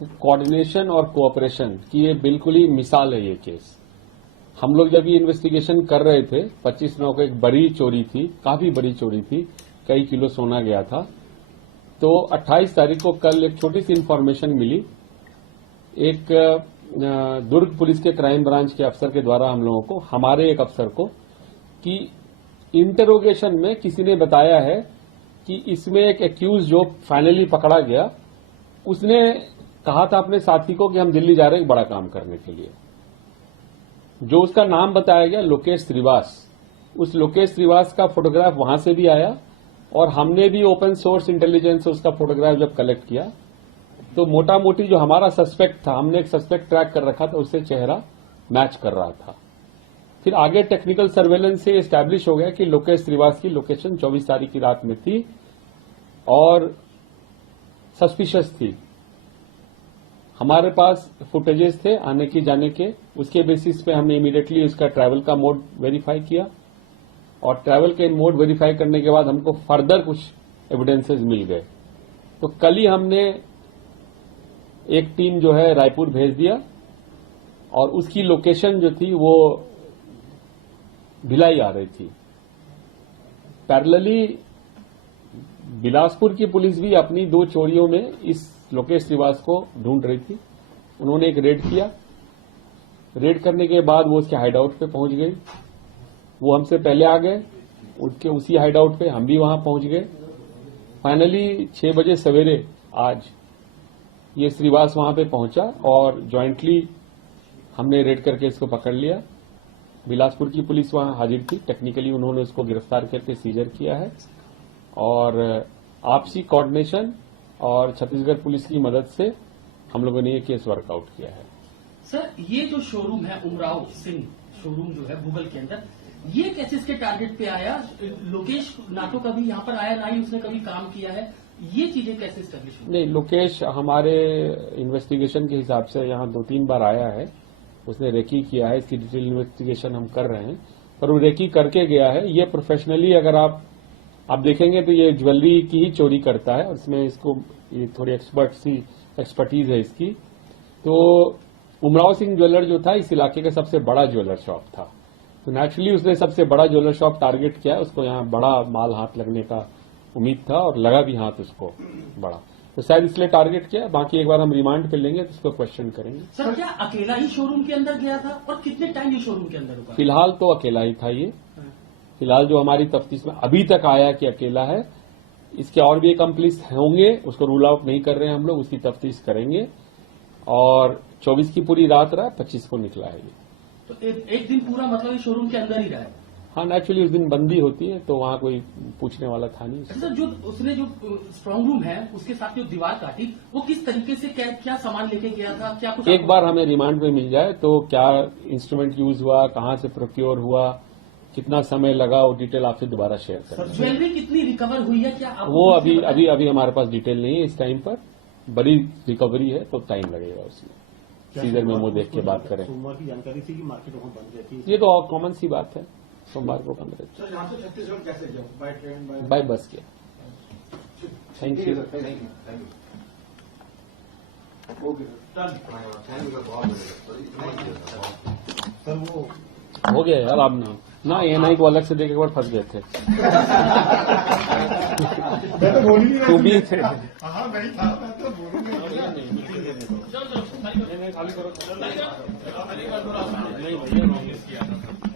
Coordination और cooperation की ये बिल्कुल ही मिसाल है ये केस। हम लोग जब ये इन्वेस्टिगेशन कर रहे थे, 25/9 को एक बड़ी चोरी थी, काफी बड़ी चोरी थी, कई किलो सोना गया था। तो 28 तारीख को कल एक छोटी सी इंफॉर्मेशन मिली, एक दुर्ग पुलिस के क्राइम ब्रांच के अफसर के द्वारा हम लोगों को, हमारे एक अफसर को, कि इंटरोगेशन में किसी ने बताया है कि इसमें एक एक्यूज जो फाइनली पकड़ा गया, उसने कहा था अपने साथी को कि हम दिल्ली जा रहे हैं एक बड़ा काम करने के लिए। जो उसका नाम बताया गया लोकेश श्रीवास, उस लोकेश श्रीवास का फोटोग्राफ वहां से भी आया और हमने भी ओपन सोर्स इंटेलिजेंस से उसका फोटोग्राफ जब कलेक्ट किया तो मोटा मोटी जो हमारा सस्पेक्ट था, हमने एक सस्पेक्ट ट्रैक कर रखा था, उससे चेहरा मैच कर रहा था। फिर आगे टेक्निकल सर्वेलेंस से एस्टैब्लिश हो गया कि लोकेश श्रीवास की लोकेशन 24 तारीख की रात में थी और सस्पिशियस थी। हमारे पास फुटेजेस थे आने के जाने के, उसके बेसिस पे हमने इमीडिएटली उसका ट्रैवल का मोड वेरीफाई किया और ट्रैवल के मोड वेरीफाई करने के बाद हमको फर्दर कुछ एविडेंसेस मिल गए। तो कल ही हमने एक टीम जो है रायपुर भेज दिया और उसकी लोकेशन जो थी वो भिलाई आ रही थी। पैरेलली बिलासपुर की पुलिस भी अपनी 2 चोरियों में इस लोकेश श्रीवास को ढूंढ रही थी। उन्होंने एक रेड किया, रेड करने के बाद वो उसके हाइड आउट पे पहुंच गई। वो हमसे पहले आ गए, उनके उसी हाइड आउट पे हम भी वहां पहुंच गए। फाइनली 6 बजे सवेरे आज ये श्रीवास वहां पे पहुंचा और ज्वाइंटली हमने रेड करके इसको पकड़ लिया। बिलासपुर की पुलिस वहां हाजिर थी, टेक्निकली उन्होंने उसको गिरफ्तार करके सीजर किया है और आपसी कोऑर्डिनेशन और छत्तीसगढ़ पुलिस की मदद से हम लोगों ने ये केस वर्कआउट किया है। सर, ये जो शोरूम है उमराव सिंह शोरूम जो है भूगल के अंदर, ये कैसे इसके टारगेट पे आया? लोकेश नाटो कभी यहाँ पर आया, ना ही उसने कभी काम किया है, ये चीजें कैसे एस्टेब्लिश हुई? नहीं, लोकेश हमारे इन्वेस्टिगेशन के हिसाब से यहाँ 2-3 बार आया है, उसने रेकी किया है, इसकी डिटेल इन्वेस्टिगेशन हम कर रहे हैं, पर वो रेकी करके गया है। ये प्रोफेशनली अगर आप देखेंगे तो ये ज्वेलरी की ही चोरी करता है, इसमें इसको ये थोड़ी एक्सपर्टीज है इसकी। तो उमराव सिंह ज्वेलर जो था इस इलाके का सबसे बड़ा ज्वेलर शॉप था, तो नेचुरली उसने सबसे बड़ा ज्वेलर शॉप टारगेट किया है। उसको यहाँ बड़ा माल हाथ लगने का उम्मीद था और लगा भी हाथ उसको बड़ा, तो शायद इसलिए टारगेट किया। बाकी एक बार हम रिमांड पे लेंगे तो उसको क्वेश्चन करेंगे। सर, क्या अकेला ही शोरूम के अंदर गया था और कितने टाइम ये शोरूम के अंदर रुका? फिलहाल तो अकेला ही था ये। फिलहाल जो हमारी तफ्तीश में अभी तक आया कि अकेला है, इसके और भी एक्म्प्लिस होंगे, उसको रूल आउट नहीं कर रहे हैं हम लोग, उसकी तफ्तीश करेंगे। और 24 की पूरी रात रहा, 25 को निकला है ये। तो एक दिन पूरा मतलब इस शोरूम के अंदर ही रहा है? हाँ, नेचुरली उस दिन बंदी होती है तो वहाँ कोई पूछने वाला था नहीं। सर, जो उसने जो स्ट्रांग रूम है उसके साथ जो दीवार काटी, वो किस तरीके से क्या सामान लेके गया था? क्या कुछ एक बार हमें रिमांड में मिल जाए तो क्या इंस्ट्रूमेंट यूज हुआ, कहाँ से प्रोक्योर हुआ, कितना समय लगा, वो डिटेल आपसे दोबारा शेयर करें। ज्वेलरी कितनी रिकवर हुई है, क्या वो अभी हमारे पास डिटेल नहीं है इस टाइम पर। बड़ी रिकवरी है तो टाइम लगेगा उसमें, सीजर मेमो देख के बात करें। सोमवार की जानकारी थी कि मार्केट वहाँ बंद रहती है, ये तो और कॉमन सी बात है, सोमवार को बंद रहती सर, यहाँ से छत्तीसगढ़ कैसे गया? बाय ट्रेन, बाय बस किया। Thank you. Okay sir. वो हो गया यार, आप ना एएनआई को अलग से देख एक बार फंस गए थे। मैं तो बोल ही नहीं तू भी थे। हाँ, नहीं था, मैं तो बोलूंगा खाली करो। नहीं भैया